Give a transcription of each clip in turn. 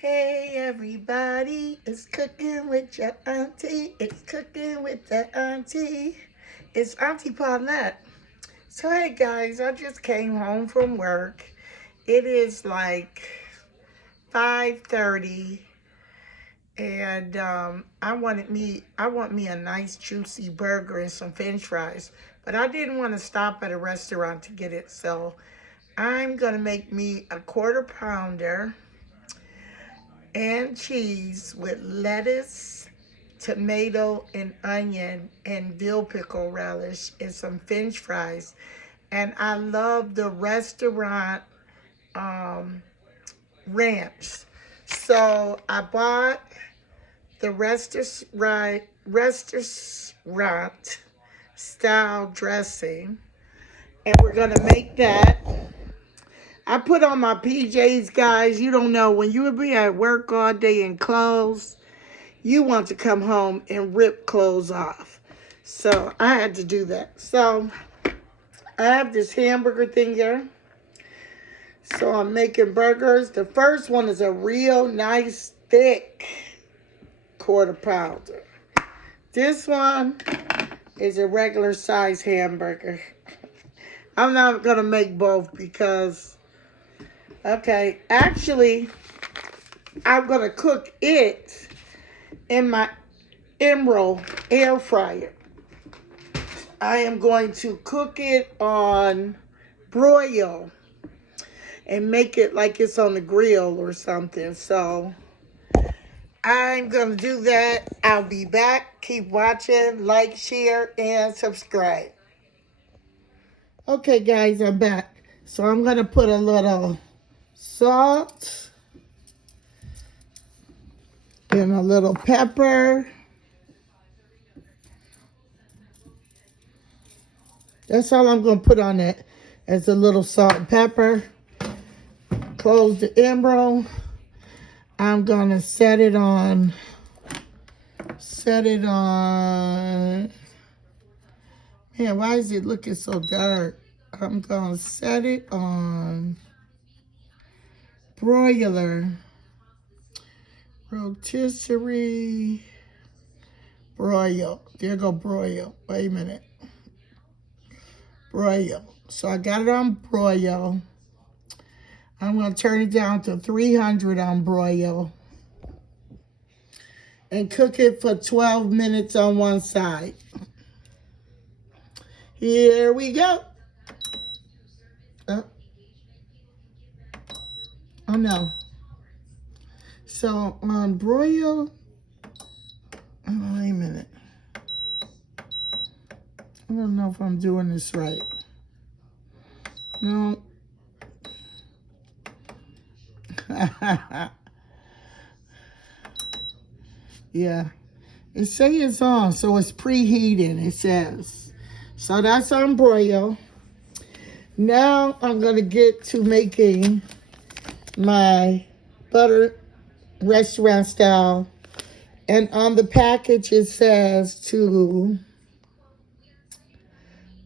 Hey everybody, it's cooking with your auntie. It's cooking with the auntie. It's Auntie Paulette. So hey guys, I just came home from work. It is like 5:30, and I want me a nice juicy burger and some French fries. But I didn't want to stop at a restaurant to get it, so I'm gonna make me a quarter pounder and cheese with lettuce, tomato, and onion, and dill pickle relish, and some French fries. And I love the restaurant um, ranch. So I bought the restaurant style dressing, and we're gonna make that. I put on my PJs, guys. You don't know, when you would be at work all day in clothes, you want to come home and rip clothes off. So I had to do that. So I have this hamburger thing here. So I'm making burgers. The first one is a real nice thick quarter pounder. This one is a regular size hamburger. I'm not going to make both because, okay, actually, I'm going to cook it in my Emerald air fryer. I am going to cook it on broil and make it like it's on the grill or something. So I'm going to do that. I'll be back. Keep watching, like, share, and subscribe. Okay, guys, I'm back. So I'm going to put a little salt and a little pepper. That's all I'm going to put on it, as a little salt and pepper. Close the emerald. I'm going to set it on. Man, why is it looking so dark? I'm going to set it on broiler. Rotisserie broil. There go broil. Wait a minute. Broil. So I got it on broil. I'm going to turn it down to 300 on broil and cook it for 12 minutes on one side. Here we go. Oh no. So on broil, oh, wait a minute. I don't know if I'm doing this right. No. Yeah. It says it's on, so it's preheating, it says. So that's on broil. Now I'm going to get to making my butter restaurant style. And on the package it says to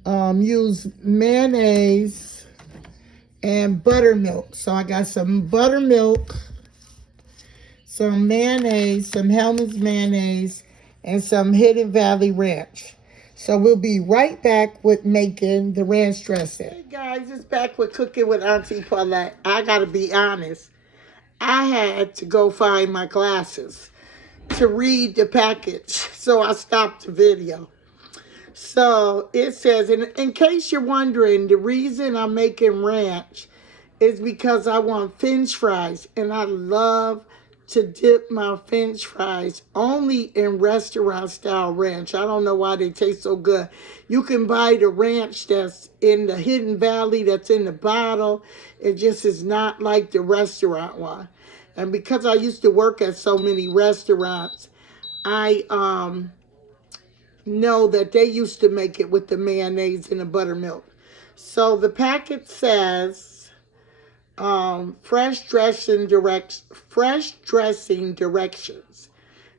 use mayonnaise and buttermilk. So I got some buttermilk, some mayonnaise, some Hellmann's mayonnaise, and some Hidden Valley Ranch. So we'll be right back with making the ranch dressing. Hey guys, it's back with Cooking with Auntie Paulette. I gotta be honest, I had to go find my glasses to read the package, so I stopped the video. So it says, in case you're wondering, the reason I'm making ranch is because I want French fries, and I love to dip my French fries only in restaurant style ranch. I don't know why they taste so good. You can buy the ranch that's in the Hidden Valley, that's in the bottle. It just is not like the restaurant one. And because I used to work at so many restaurants, I know that they used to make it with the mayonnaise and the buttermilk. So the packet says fresh dressing directions.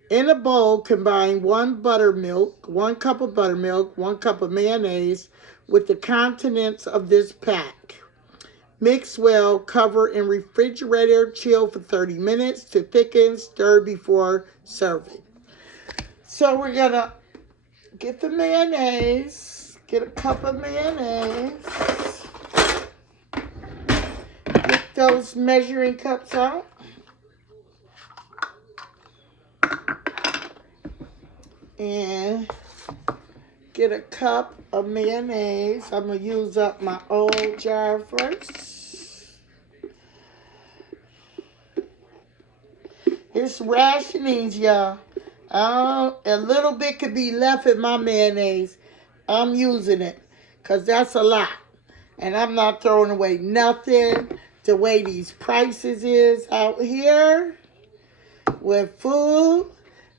In a bowl, combine one cup of buttermilk, 1 cup of mayonnaise with the contents of this pack. Mix well, cover in refrigerator, chill for 30 minutes to thicken, stir before serving. So we're gonna get the mayonnaise, get a cup of mayonnaise, get those measuring cups out. And get a cup of mayonnaise. I'm going to use up my old jar first. It's rationings, y'all. A little bit could be left in my mayonnaise. I'm using it because that's a lot. And I'm not throwing away nothing. The way these prices is out here with food,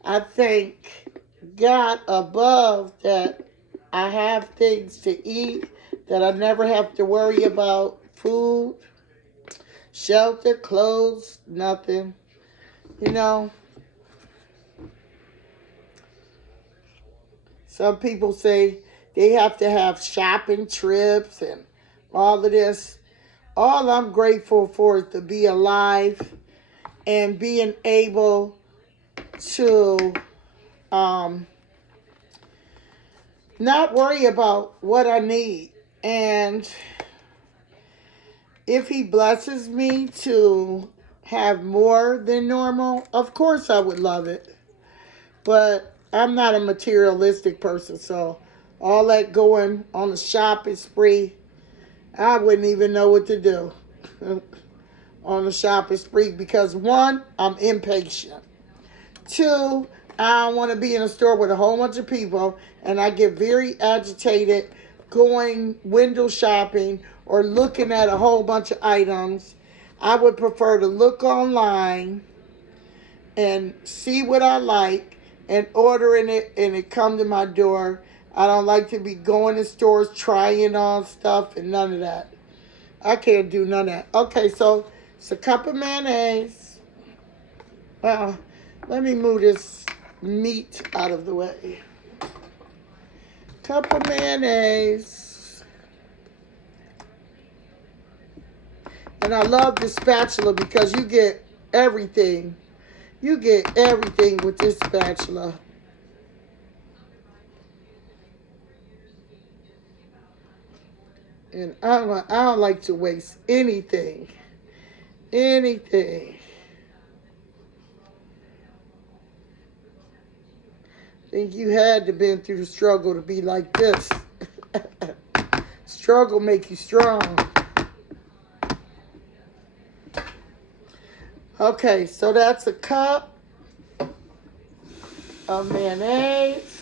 I thank God above that I have things to eat, that I never have to worry about food, shelter, clothes, nothing. You know, some people say they have to have shopping trips and all of this. All I'm grateful for is to be alive and being able to not worry about what I need. And if he blesses me to have more than normal, of course I would love it. But I'm not a materialistic person, so all that going on the shopping spree, I wouldn't even know what to do on the shopping spree because one, I'm impatient. Two, I don't want to be in a store with a whole bunch of people and I get very agitated going window shopping or looking at a whole bunch of items. I would prefer to look online and see what I like and ordering it and it come to my door. I don't like to be going to stores trying on stuff and none of that. I can't do none of that. Okay, so it's a cup of mayonnaise. Let me move this meat out of the way. Cup of mayonnaise. And I love the spatula because you get everything. You get everything with this spatula. And I don't like to waste anything. Anything. I think you had to been through the struggle to be like this. Struggle make you strong. Okay, so that's a cup of mayonnaise.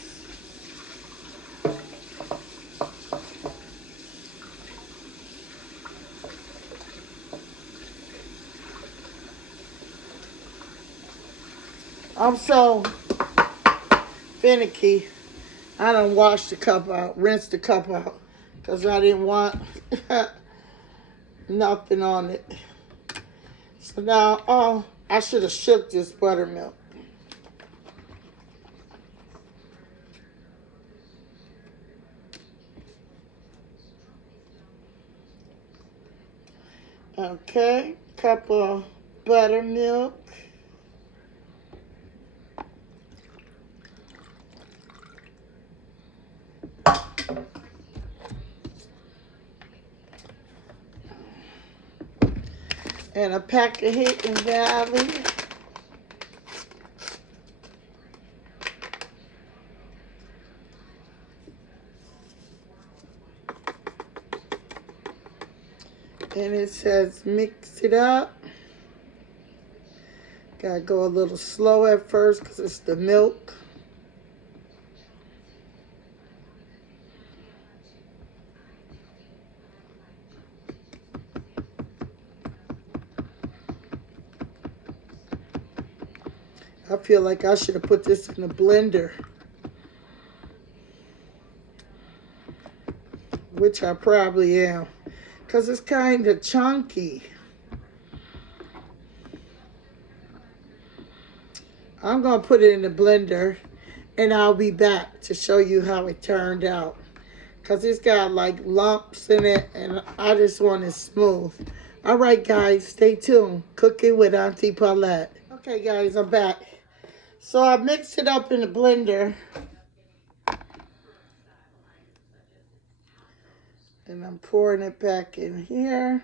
I'm so finicky. I done washed the cup out, rinsed the cup out, because I didn't want nothing on it. So now, I should have shook this buttermilk. Okay, cup of buttermilk. And a pack of Hidden Valley. And it says mix it up. Gotta go a little slow at first because it's the milk. I feel like I should have put this in the blender, which I probably am, because it's kind of chunky. I'm going to put it in the blender, and I'll be back to show you how it turned out. because it's got like lumps in it, and I just want it smooth. All right, guys, stay tuned. Cooking with Auntie Paulette. Okay, guys, I'm back. So I mixed it up in the blender. And I'm pouring it back in here.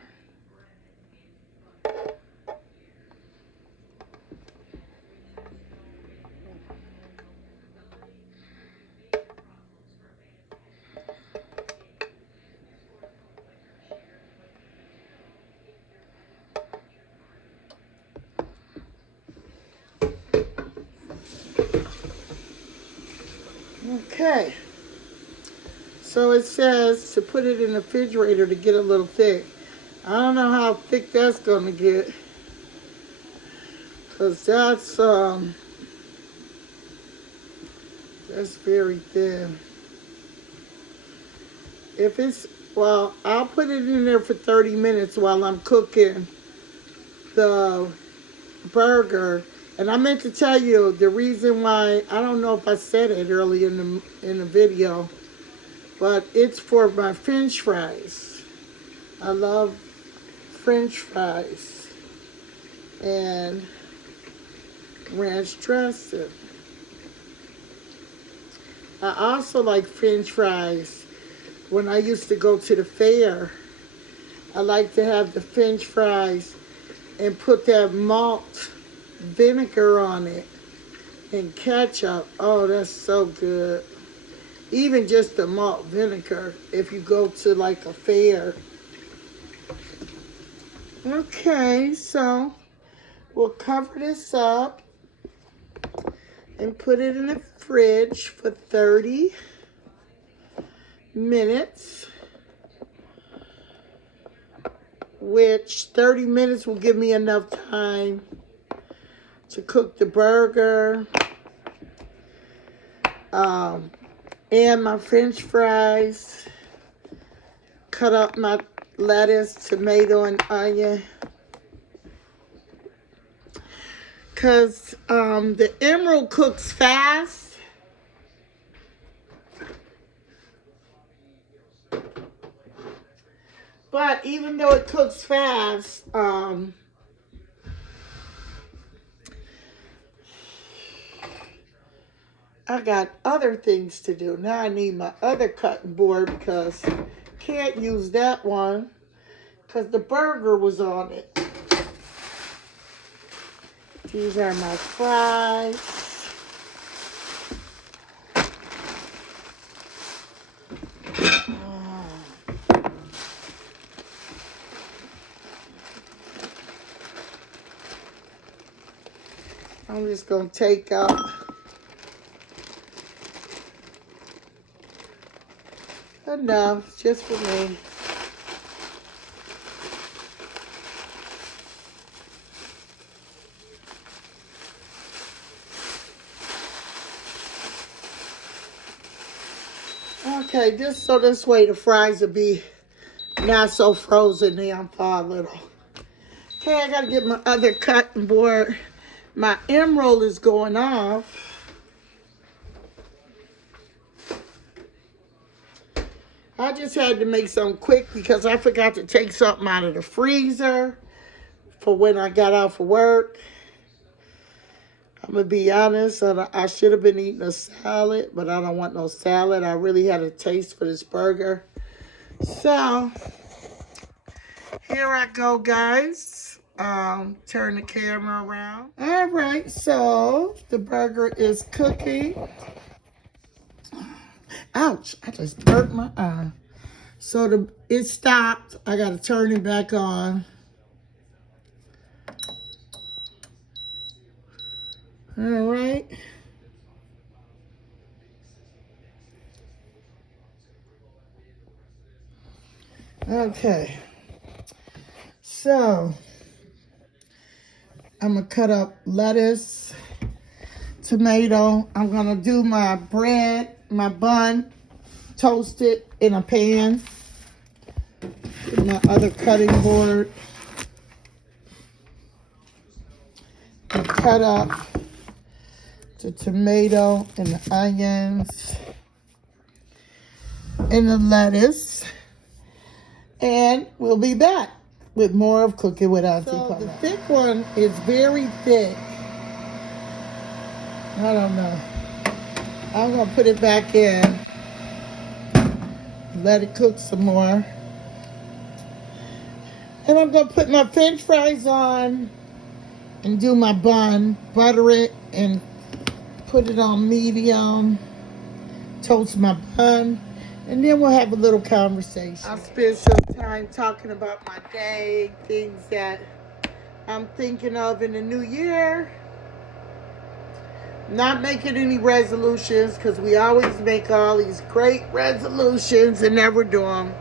Okay. So it says to put it in the refrigerator to get a little thick. I don't know how thick that's going to get. Because that's very thin. If it's, well, I'll put it in there for 30 minutes while I'm cooking the burger. And I meant to tell you the reason why, I don't know if I said it earlier in the video, but it's for my French fries. I love French fries and ranch dressing. I also like French fries. When I used to go to the fair, I like to have the French fries and put that malt vinegar on it and ketchup. Oh, that's so good. Even just the malt vinegar if you go to like a fair. Okay, so we'll cover this up and put it in the fridge for 30 minutes, which 30 minutes will give me enough time to cook the burger and my French fries, cut up my lettuce, tomato, and onion. Because the Emerald cooks fast. But even though it cooks fast, I got other things to do. Now I need my other cutting board because can't use that one because the burger was on it. These are my fries. I'm just going to take out enough just for me. Okay, just so this way the fries will be not so frozen, they'll thaw a little. Okay, I gotta get my other cutting board. My Emerald is going off. I just had to make something quick because I forgot to take something out of the freezer for when I got off of work. I'm going to be honest, I should have been eating a salad, but I don't want no salad. I really had a taste for this burger. So, here I go, guys. Turn the camera around. All right, so the burger is cooking. Ouch, I just burnt my eye. So it stopped. I got to turn it back on. All right. Okay. So, I'm going to cut up lettuce, tomato. I'm going to do my bread, my bun, toast it in a pan. Get my other cutting board. And cut up the tomato and the onions. and the lettuce. And we'll be back with more of Cooking with Auntie Pama. The thick one is very thick. I don't know. I'm going to put it back in. Let it cook some more. And I'm going to put my French fries on and do my bun. Butter it and put it on medium. Toast my bun. And then we'll have a little conversation. I'll spend some time talking about my day, things that I'm thinking of in the new year. Not making any resolutions because we always make all these great resolutions and never do them.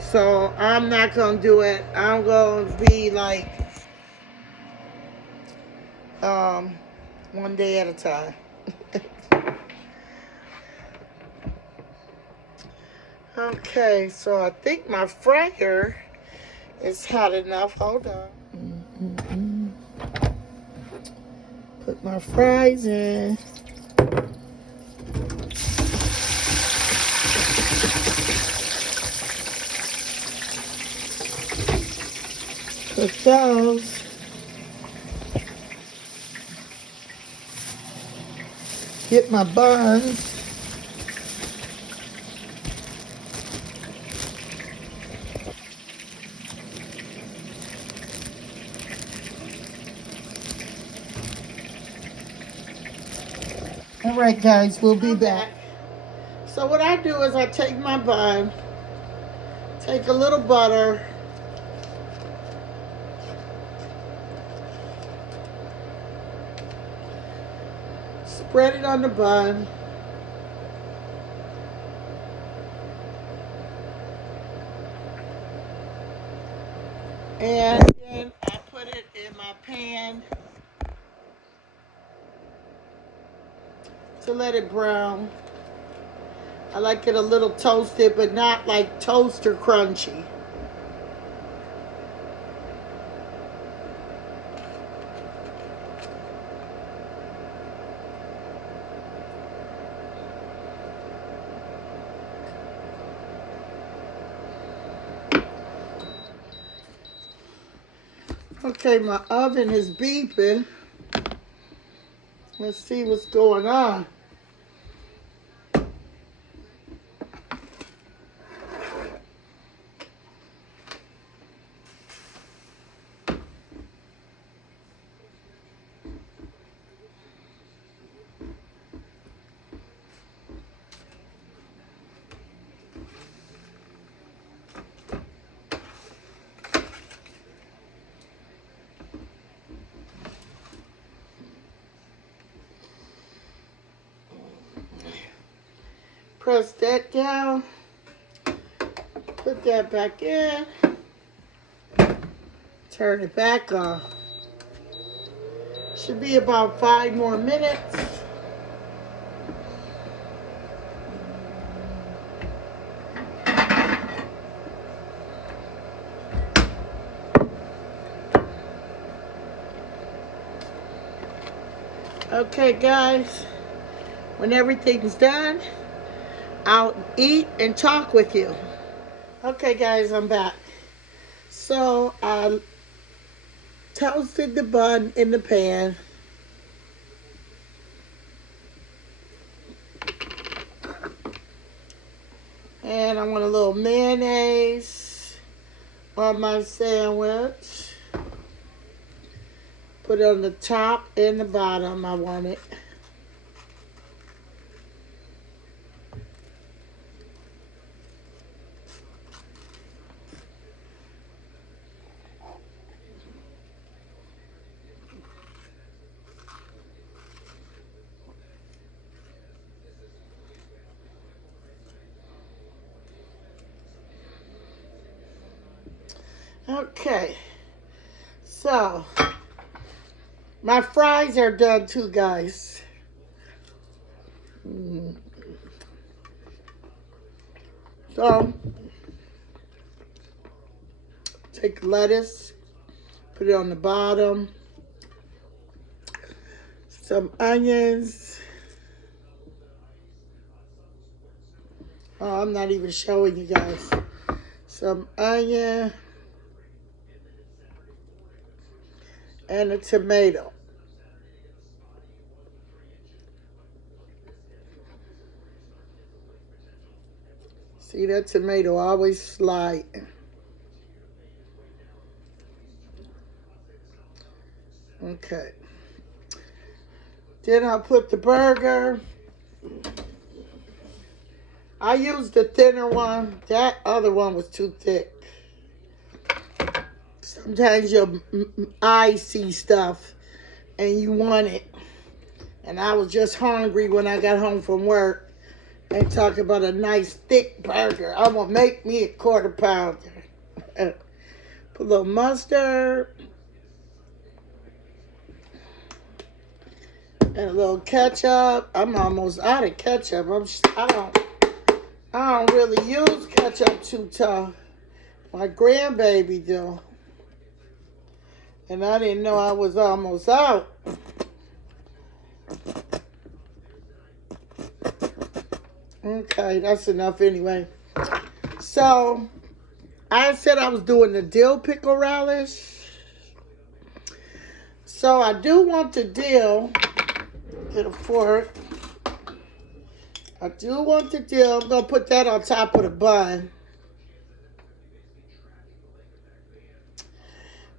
So I'm not going to do it. I'm going to be like one day at a time. Okay, so I think my fryer is hot enough. Hold on. Put my fries in. Put those. Get my buns. All right, guys, we'll be back. So what I do is I take my bun, take a little butter, spread it on the bun, and then I put it in my pan to let it brown. I like it a little toasted, but not like toaster crunchy. Okay, my oven is beeping. Let's see what's going on. Press that down. Put that back in. Turn it back on. Should be about 5 more minutes. Okay, guys, when everything's done, I'll eat and talk with you. Okay, guys, I'm back. So I toasted the bun in the pan. And I want a little mayonnaise on my sandwich. Put it on the top and the bottom. I want it. Okay, so my fries are done too, guys. So, take lettuce, put it on the bottom, some onions Oh, I'm not even showing you guys. Some onion and a tomato. See that tomato always slide. Okay. Then I'll put the burger. I used the thinner one. That other one was too thick. Sometimes your eyes see stuff and you want it. And I was just hungry when I got home from work and talk about a nice thick burger. I'm going to make me a quarter pounder. Put a little mustard. And a little ketchup. I'm almost out of ketchup. I don't really use ketchup too tough. My grandbaby do. And I didn't know I was almost out. Okay, that's enough anyway. So, I said I was doing the dill pickle relish. So, I do want the dill. Get a fork. I do want the dill. I'm going to put that on top of the bun.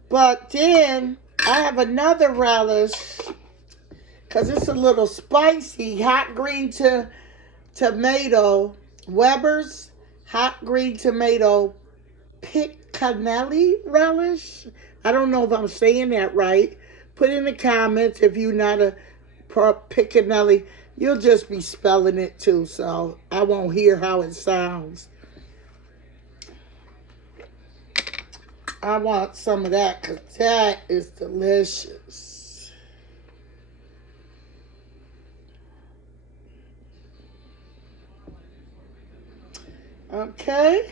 But then I have another relish because it's a little spicy. Hot green tomato. Weber's hot green tomato piccanelli relish. I don't know if I'm saying that right. Put in the comments if you're not a piccanelli. You'll just be spelling it too, so I won't hear how it sounds. I want some of that because that is delicious. Okay.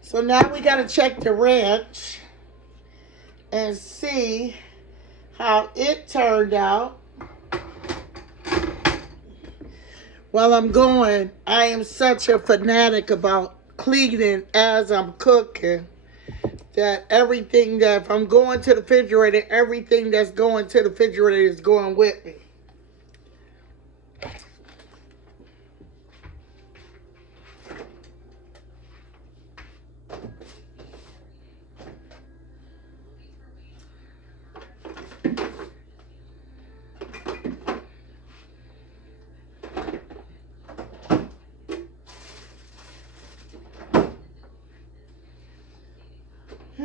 So now we got to check the ranch and see how it turned out. While I'm going, I am such a fanatic about cleaning as I'm cooking that everything that if I'm going to the refrigerator, everything that's going to the refrigerator is going with me.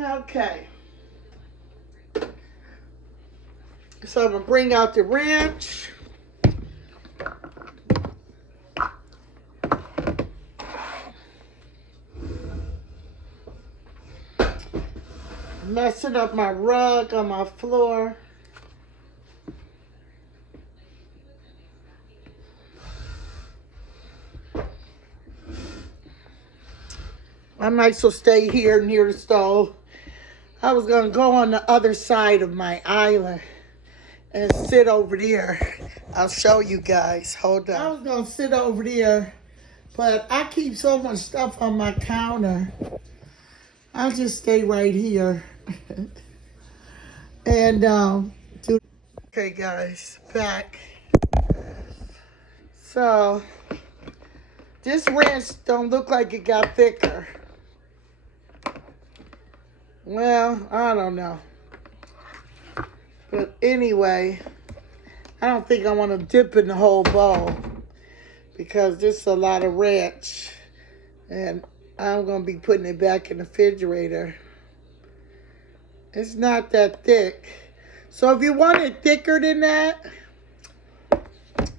Okay. So I'm going to bring out the ranch. Messing up my rug on my floor. I might as well stay here near the stove. I was going to go on the other side of my island and sit over there. I'll show you guys. Hold on. I was going to sit over there, but I keep so much stuff on my counter. I'll just stay right here. And, okay, guys, back. So, this ranch don't look like it got thicker. Well, I don't know. But anyway, I don't think I want to dip in the whole bowl because this is a lot of ranch. And I'm going to be putting it back in the refrigerator. It's not that thick. So if you want it thicker than that,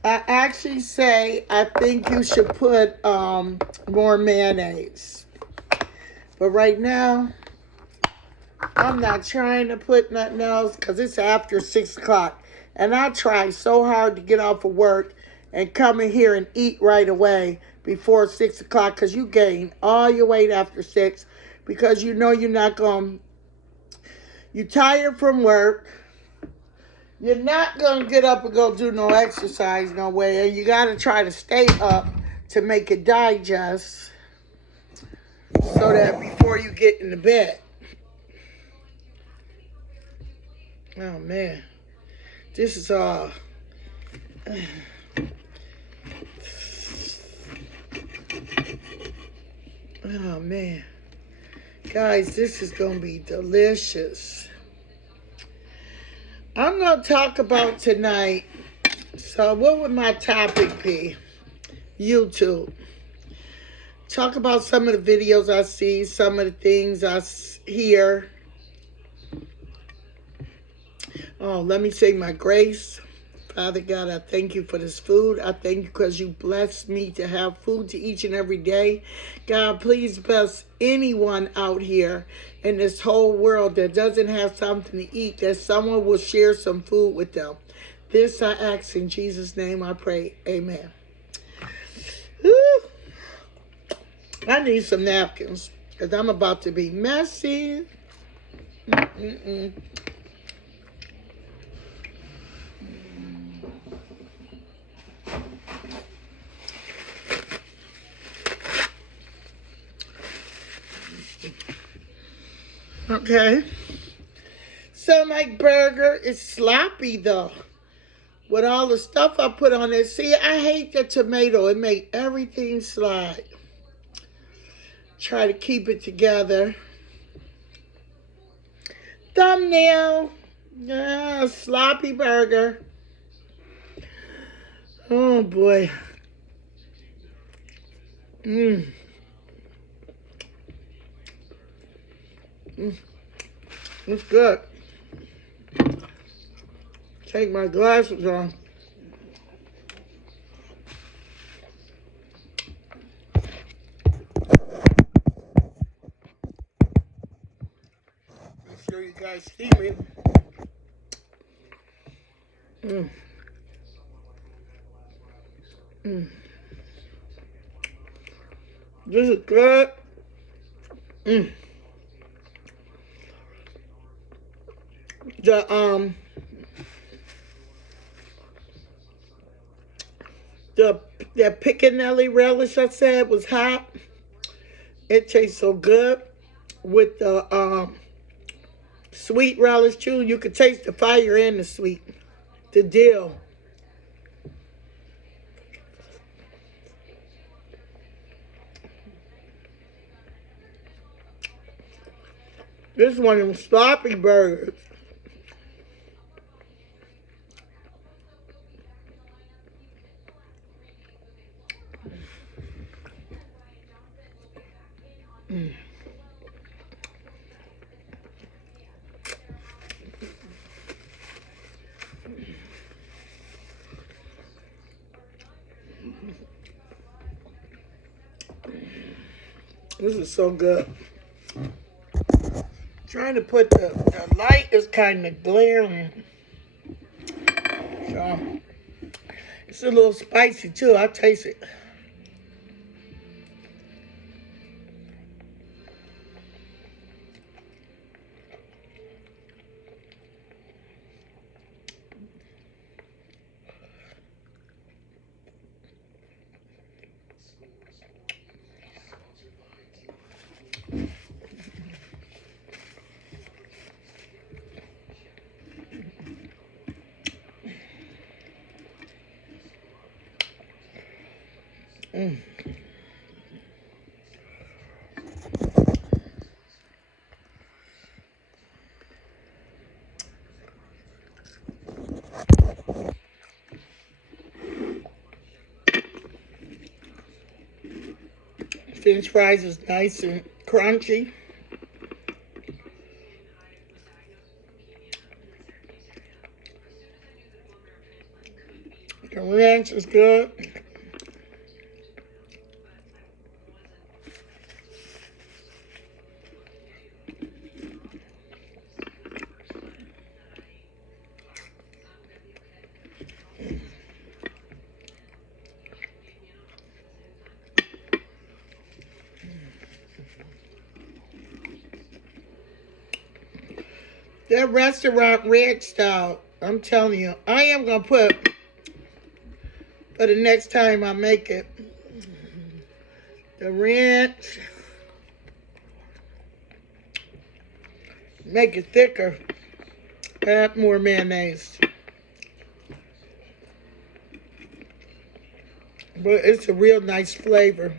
I actually say I think you should put more mayonnaise. But right now, I'm not trying to put nothing else because it's after 6 o'clock. And I try so hard to get off of work and come in here and eat right away before 6 o'clock because you gain all your weight after 6 because you know you're not going You tired from work. You're not going to get up and go do no exercise no way. And you got to try to stay up to make it digest so that before you get in the bed. Oh, man. This is all... Oh, man. Guys, this is going to be delicious. I'm going to talk about tonight. So what would my topic be? YouTube. Talk about some of the videos I see, some of the things I hear. Oh, let me say my grace. Father God, I thank you for this food. I thank you because you blessed me to have food to each and every day. God, please bless anyone out here in this whole world that doesn't have something to eat, that someone will share some food with them. This I ask in Jesus' name I pray. Amen. Woo. I need some napkins because I'm about to be messy. Okay. So my burger is sloppy though. With all the stuff I put on it. See, I hate the tomato. It make everything slide. Try to keep it together. Thumbnail. Yeah, sloppy burger. Oh boy. It's good. Take my glasses on. Make sure you guys see me. This is good. The the piccanelli relish I said was hot. It tastes so good with the sweet relish too. You could taste the fire and the sweet. The dill. This one of them sloppy burgers. This is so good. Trying to put the light is kind of glaring. So it's a little spicy too. I'll taste it. French fries is nice and crunchy. The ranch is good. That restaurant red style, I'm telling you, I am going to put, for the next time I make it, the ranch, make it thicker, add more mayonnaise. But it's a real nice flavor.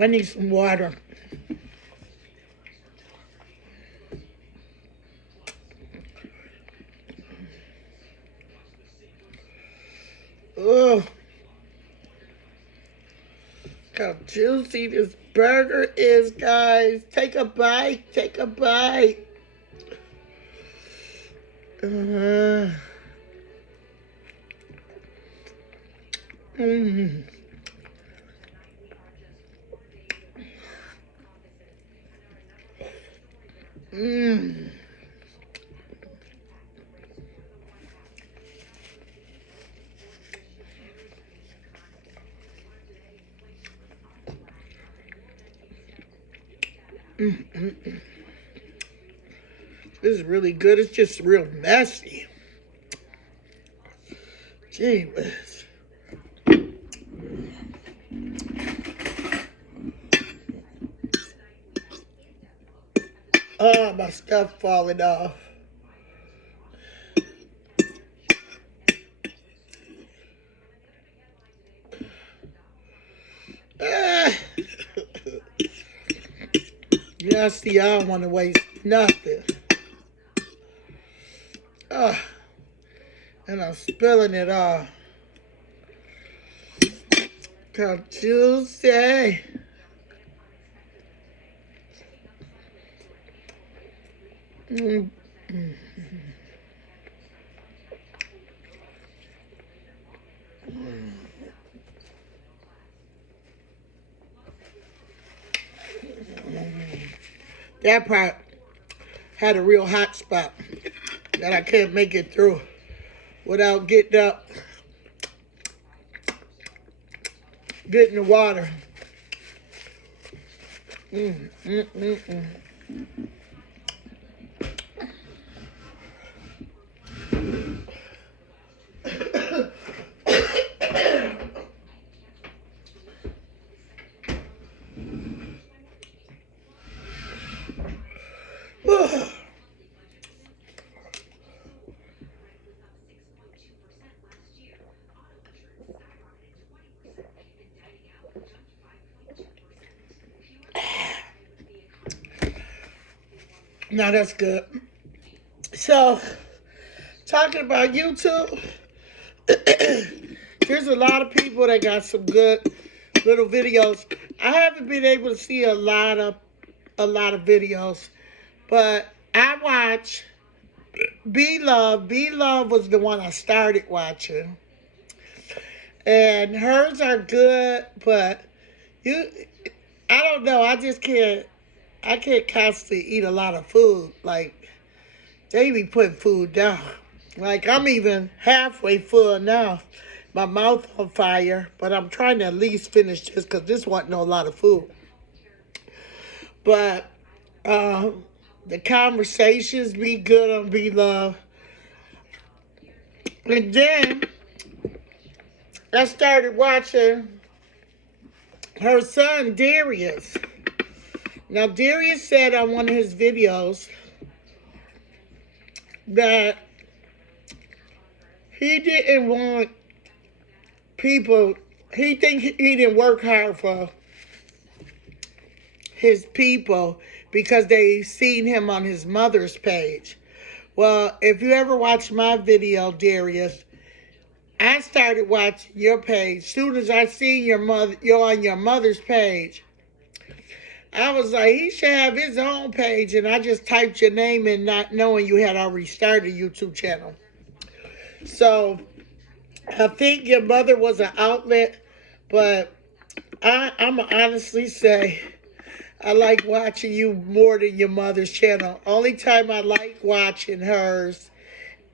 I need some water. Oh, how juicy this burger is, guys. Take a bite. Take a bite. Mmm. Mmm. This is really good. It's just real messy. Gee whiz. Oh, my stuff falling off. Ah. Yeah, see, I don't want to waste nothing. Oh, and I'm spilling it all. How juicy. Mm. That part had a real hot spot that I can't make it through without getting up, getting the water. Now that's good. So, talking about YouTube, there's a lot of people that got some good little videos. I haven't been able to see a lot of videos, but I watch Be Love. Be Love was the one I started watching, and hers are good, but I don't know. I just can't. I can't constantly eat a lot of food. Like, they be putting food down. Like, I'm even halfway full now. My mouth on fire, but I'm trying to at least finish this because this wasn't a lot of food. But the conversations be good on Be Love. And then I started watching her son, Darius. Now, Darius said on one of his videos that he didn't want people, he think he didn't work hard for his people because they seen him on his mother's page. Well, if you ever watch my video, Darius, I started watching your page. As soon as I seen you're on your mother's page, I was like, he should have his own page, and I just typed your name in not knowing you had already started a YouTube channel. So, I think your mother was an outlet, but I'm going to honestly say, I like watching you more than your mother's channel. Only time I like watching hers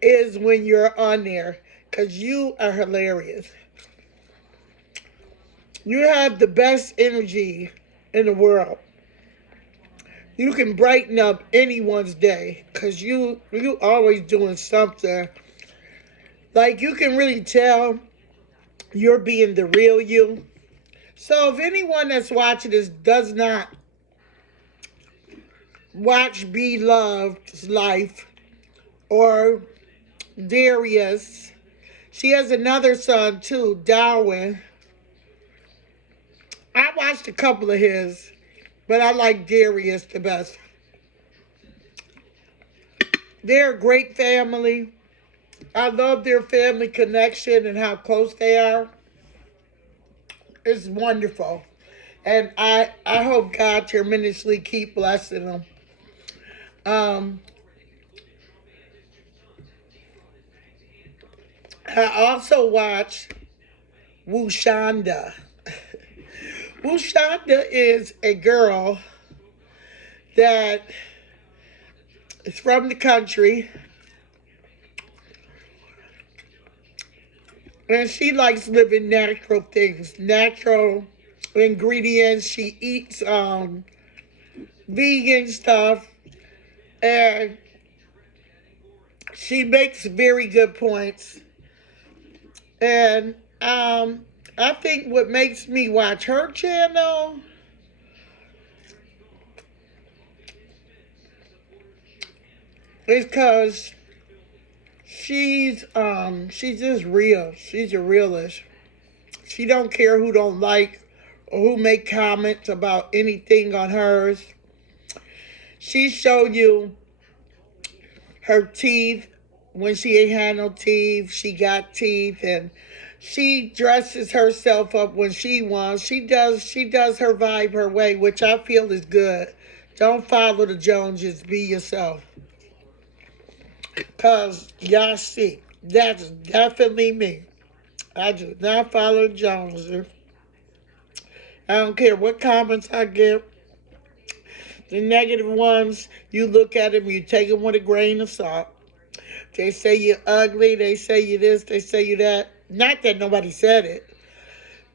is when you're on there, because you are hilarious. You have the best energy in the world. You can brighten up anyone's day, because you always doing something. Like, you can really tell you're being the real you. So if anyone that's watching this does not watch Be Loved's life, or Darius, she has another son too, Darwin. I watched a couple of his, but I like Darius the best. They're a great family. I love their family connection and how close they are. It's wonderful. And I hope God tremendously keep blessing them. I also watch Wushanda. Wushanda is a girl that is from the country. And she likes living natural things, natural ingredients. She eats vegan stuff. And she makes very good points. And I think what makes me watch her channel is because she's just real. She's a realist. She don't care who don't like or who make comments about anything on hers. She showed you her teeth when she ain't had no teeth. She got teeth, and she dresses herself up when she wants. She does her vibe her way, which I feel is good. Don't follow the Joneses. Be yourself. Because y'all see, that's definitely me. I do not follow the Joneses. I don't care what comments I get. The negative ones, you look at them, you take them with a grain of salt. They say you're ugly, they say you this, they say you that. Not that nobody said it,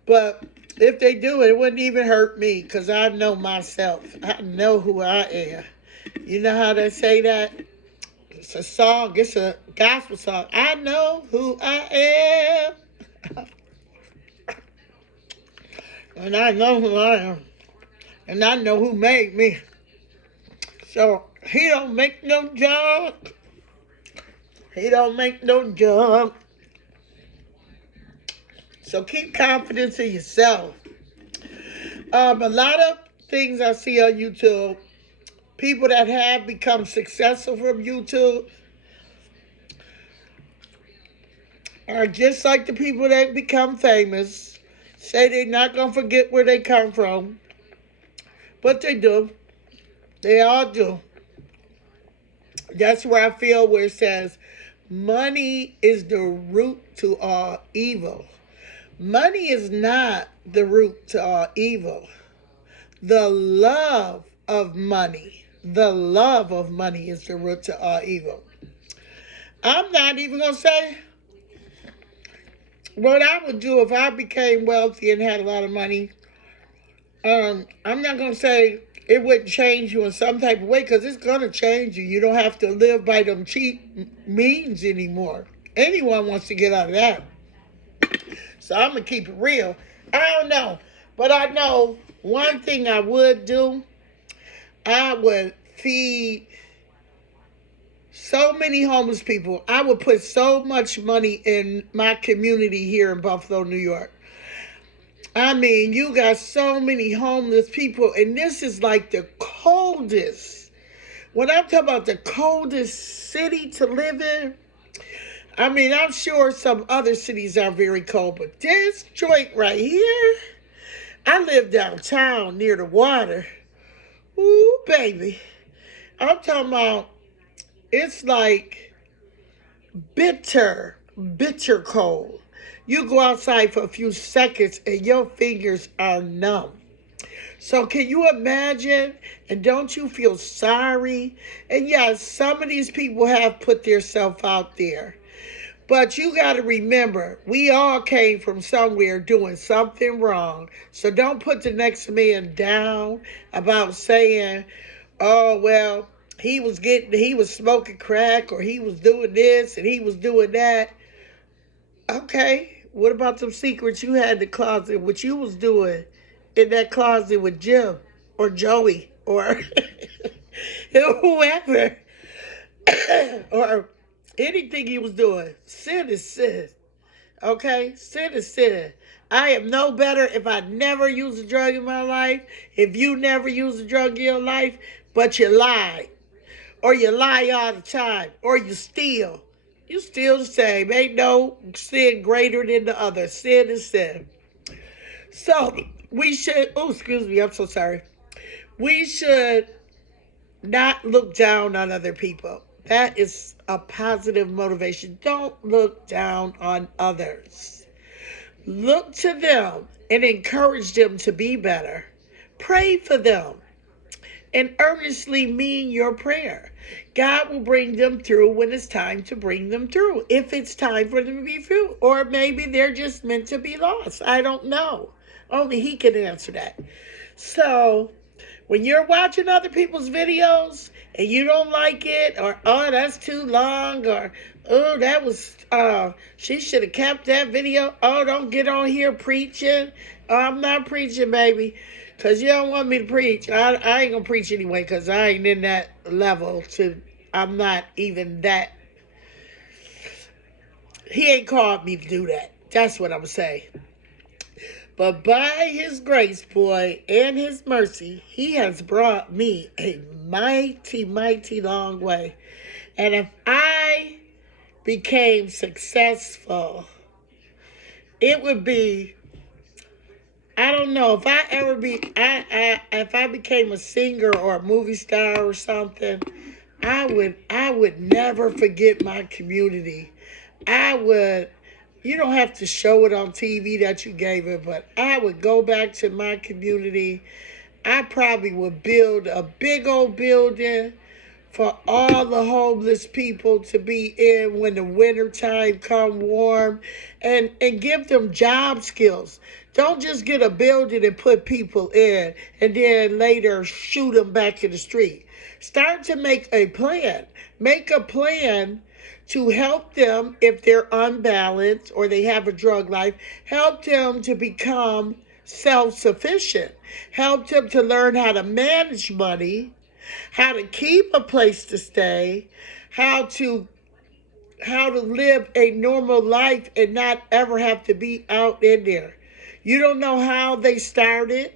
but if they do, it wouldn't even hurt me, because I know myself. I know who I am. You know how they say that? It's a song, it's a gospel song. I know who I am. And I know who I am. And I know who made me. So, he don't make no junk. He don't make no junk. So keep confidence in yourself. A lot of things I see on YouTube, people that have become successful from YouTube are just like the people that become famous. Say they're not going to forget where they come from. But they do. They all do. That's where I feel where it says, money is the root to all evil. Money is not the root to all evil. The love of money is the root to all evil. I'm not even going to say what I would do if I became wealthy and had a lot of money. I'm not going to say it wouldn't change you in some type of way, because it's going to change you. You don't have to live by them cheap means anymore. Anyone wants to get out of that. So I'm going to keep it real. I don't know. But I know one thing I would do. I would feed so many homeless people. I would put so much money in my community here in Buffalo, New York. I mean, you got so many homeless people, and this is like the coldest. When I'm talking about the coldest city to live in, I mean, I'm sure some other cities are very cold, but this joint right here, I live downtown near the water. Ooh, baby. I'm talking about, it's like bitter cold. You go outside for a few seconds and your fingers are numb. So can you imagine? And don't you feel sorry? And yes, some of these people have put themselves out there. But you got to remember, we all came from somewhere doing something wrong. So don't put the next man down about saying, oh, well, he was smoking crack, or he was doing this and he was doing that. Okay, what about some secrets you had in the closet, what you was doing in that closet with Jim or Joey or whoever or anything he was doing? Sin is sin. Okay? Sin is sin. I am no better if I never use a drug in my life, if you never use a drug in your life, but you lie. Or you lie all the time. Or you steal. You still the same. Ain't no sin greater than the other. Sin is sin. So we should, oh, excuse me, I'm so sorry. We should not look down on other people. That is a positive motivation. Don't look down on others. Look to them and encourage them to be better. Pray for them and earnestly mean your prayer. God will bring them through when it's time to bring them through. If it's time for them to be through. Or maybe they're just meant to be lost. I don't know. Only He can answer that. So when you're watching other people's videos and you don't like it, or oh, that's too long, or oh, that was she should have kept that video. Oh, don't get on here preaching. Oh, I'm not preaching, baby, because you don't want me to preach. I ain't gonna preach anyway, because I ain't in that level to, I'm not even that. He ain't called me to do that. That's what I'm saying. But by His grace, boy, and His mercy, He has brought me a mighty, mighty long way. And if I became successful, it would be, I don't know, if I ever if I became a singer or a movie star or something, I would never forget my community. You don't have to show it on TV that you gave it, but I would go back to my community. I probably would build a big old building for all the homeless people to be in when the winter time come warm, and give them job skills. Don't just get a building and put people in and then later shoot them back in the street. Start to make a plan. Make a plan to help them if they're unbalanced or they have a drug life. Help them to become self-sufficient. Help them to learn how to manage money, how to keep a place to stay, how to live a normal life and not ever have to be out in there. You don't know how they started.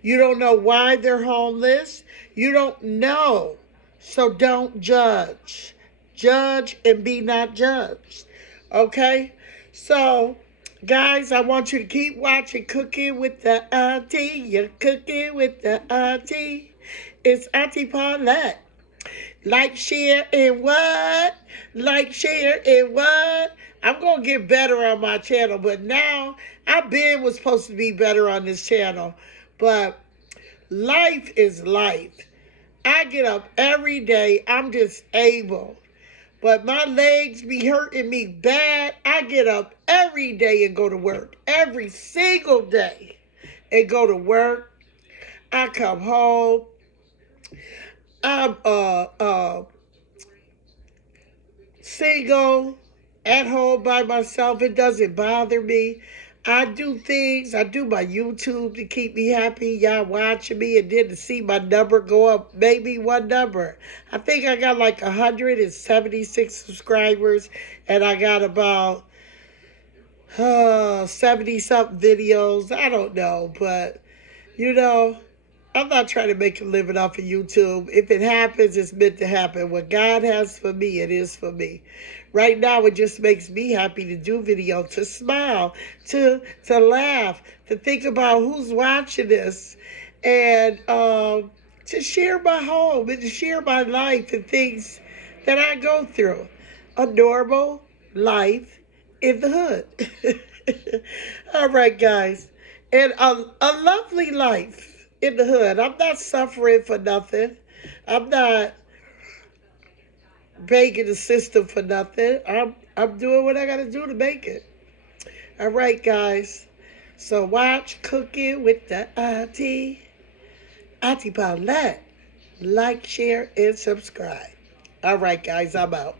You don't know why they're homeless. You don't know. So don't judge. Judge and be not judged. Okay? So, guys, I want you to keep watching Cooking with the Auntie. You're cooking with the Auntie. It's Auntie Paulette. Like, share, and what? Like, share, and what? I'm going to get better on my channel, but now was supposed to be better on this channel. But life is life. I get up every day. I'm disabled. But my legs be hurting me bad. I get up every day and go to work. Every single day. And go to work. I come home. I'm single, at home by myself. It doesn't bother me. I do things. I do my YouTube to keep me happy. Y'all watching me, and then to see my number go up, maybe one number. I think I got like 176 subscribers, and I got about 70-something videos. I don't know, but you know, I'm not trying to make a living off of YouTube. If it happens, it's meant to happen. What God has for me, it is for me. Right now, it just makes me happy to do video, to smile, to laugh, to think about who's watching this, and to share my home and to share my life and things that I go through. A normal life in the hood. All right, guys. And a lovely life. in the hood. I'm not suffering for nothing. I'm not begging the system for nothing. I'm doing what I gotta do to make it. All right, guys. So watch Cooking with the Auntie Paulette. Like, share, and subscribe. All right, guys, I'm out.